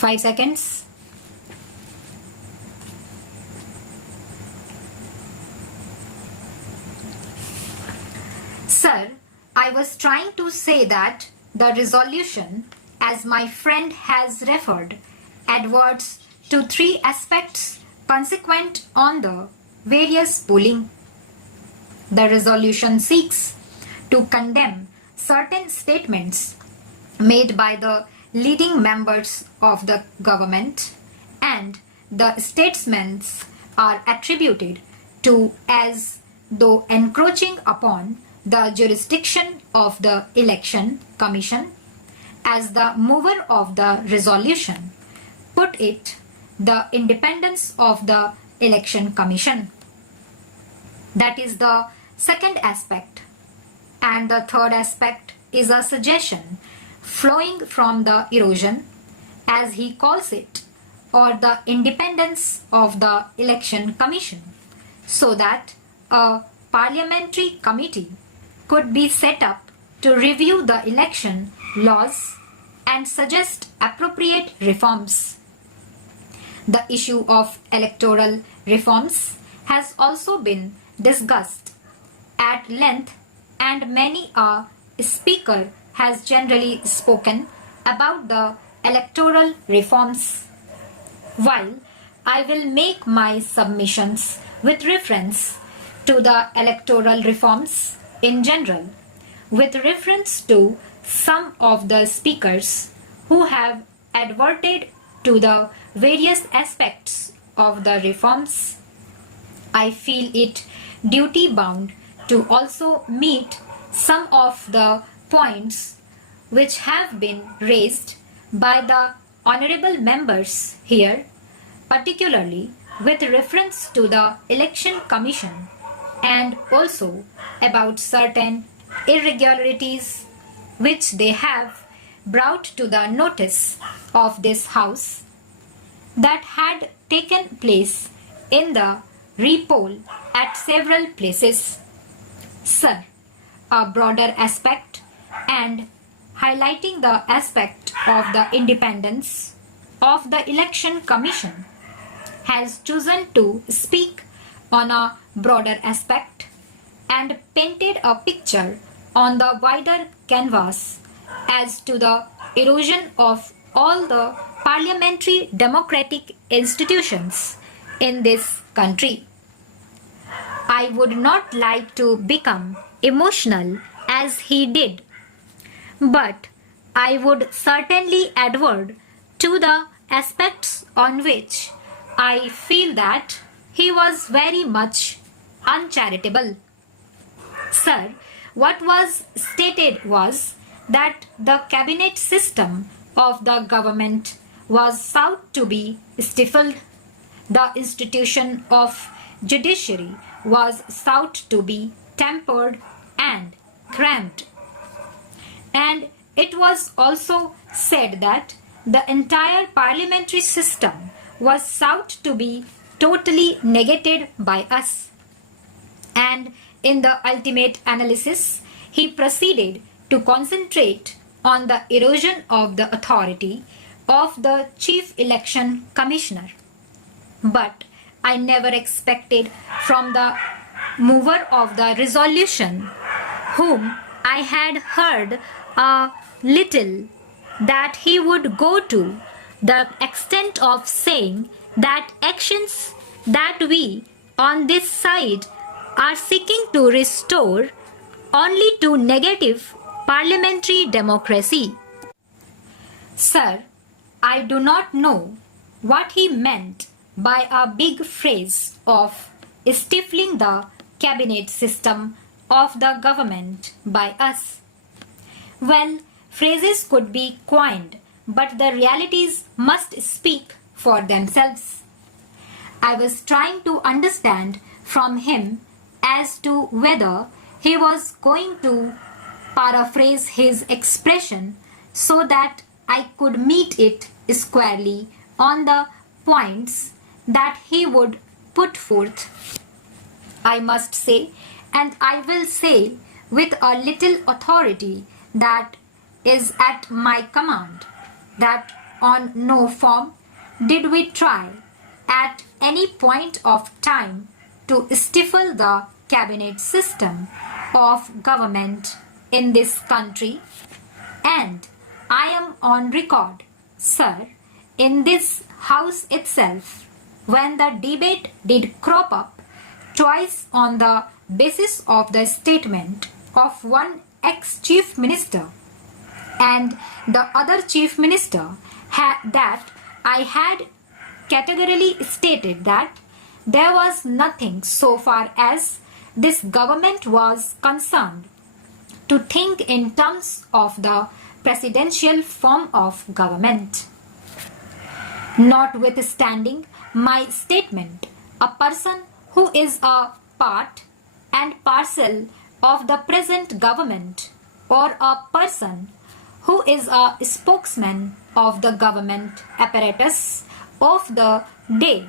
5 seconds. Sir, I was trying to say that the resolution, as my friend has referred, adverts to 3 aspects consequent on the various bullying. The resolution seeks to condemn certain statements made by the leading members of the government, and the statements are attributed to as though encroaching upon the jurisdiction of the Election Commission. As the mover of the resolution put it, the independence of the Election Commission. That is the second aspect. And the third aspect is a suggestion flowing from the erosion, as he calls it, or the independence of the Election Commission, so that a parliamentary committee could be set up to review the election laws and suggest appropriate reforms. The issue of electoral reforms has also been discussed at length, and many a speaker has generally spoken about the electoral reforms. While I will make my submissions with reference to the electoral reforms in general, with reference to some of the speakers who have adverted to the various aspects of the reforms, I feel it duty bound to also meet some of the points which have been raised by the honorable members here, particularly with reference to the Election Commission, and also about certain irregularities which they have brought to the notice of this House that had taken place in the re-poll at several places. Sir, a broader aspect and highlighting the aspect of the independence of the Election Commission has chosen to speak on a broader aspect and painted a picture on the wider canvas as to the erosion of all the parliamentary democratic institutions in this country. I would not like to become emotional as he did, but I would certainly advert to the aspects on which I feel that he was very much uncharitable. Sir, what was stated was that the cabinet system of the government was sought to be stifled. The institution of judiciary was sought to be tempered and cramped. And it was also said that the entire parliamentary system was sought to be totally negated by us. And in the ultimate analysis, he proceeded to concentrate on the erosion of the authority of the Chief Election Commissioner. But I never expected from the mover of the resolution, whom I had heard a little, that he would go to the extent of saying that actions that we on this side are seeking to restore only to negative parliamentary democracy. Sir, I do not know what he meant by a big phrase of stifling the cabinet system of the government by us. Well, phrases could be coined, but the realities must speak for themselves. I was trying to understand from him as to whether he was going to paraphrase his expression so that I could meet it squarely on the points that he would put forth. I must say, and I will say with a little authority that is at my command, that on no form did we try at any point of time to stifle the cabinet system of government in this country, and I am on record, sir, in this house itself, when the debate did crop up twice on the basis of the statement of one ex-chief minister and the other chief minister that I had categorically stated that there was nothing so far as this government was concerned to think in terms of the presidential form of government. Notwithstanding my statement, a person who is a part and parcel of the present government, or a person who is a spokesman of the government apparatus of the day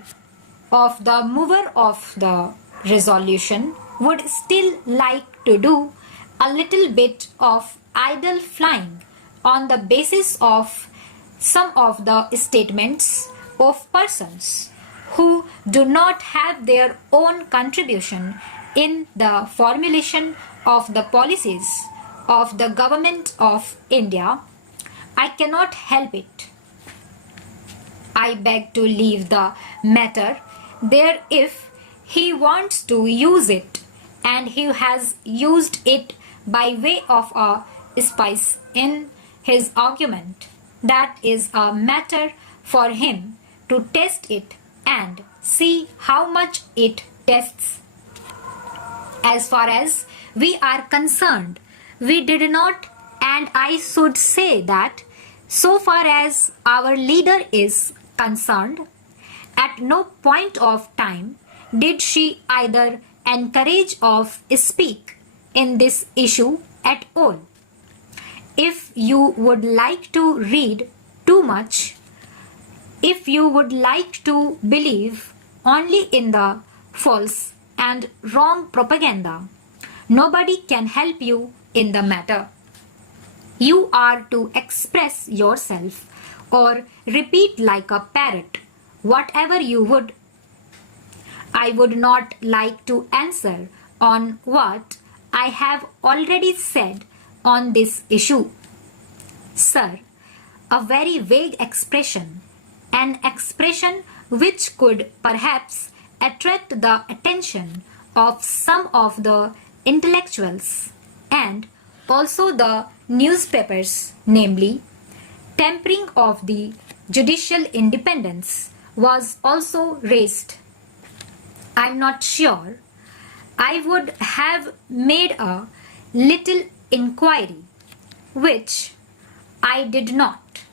of the mover of the resolution, would still like to do a little bit of idle flying on the basis of some of the statements of persons who do not have their own contribution in the formulation of the policies of the government of India, I cannot help it. I beg to leave the matter there. If he wants to use it, and he has used it by way of a spice in his argument, that is a matter for him to test it and see how much it tests. As far as we are concerned, we did not, and I should say that so far as our leader is concerned, at no point of time did she either encourage or speak in this issue at all. If you would like to read too much, if you would like to believe only in the false and wrong propaganda, nobody can help you in the matter. You are to express yourself or repeat like a parrot whatever you would. I would not like to answer on what I have already said on this issue. Sir, a very vague expression, an expression which could perhaps attract the attention of some of the intellectuals and also the newspapers, namely, tempering of the judicial independence, was also raised. I am not sure. I would have made a little inquiry, which I did not.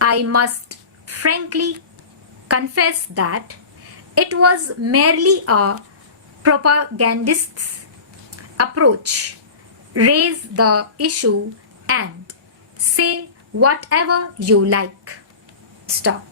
I must frankly confess that it was merely a propagandist's approach. Raise the issue and say whatever you like. Stop.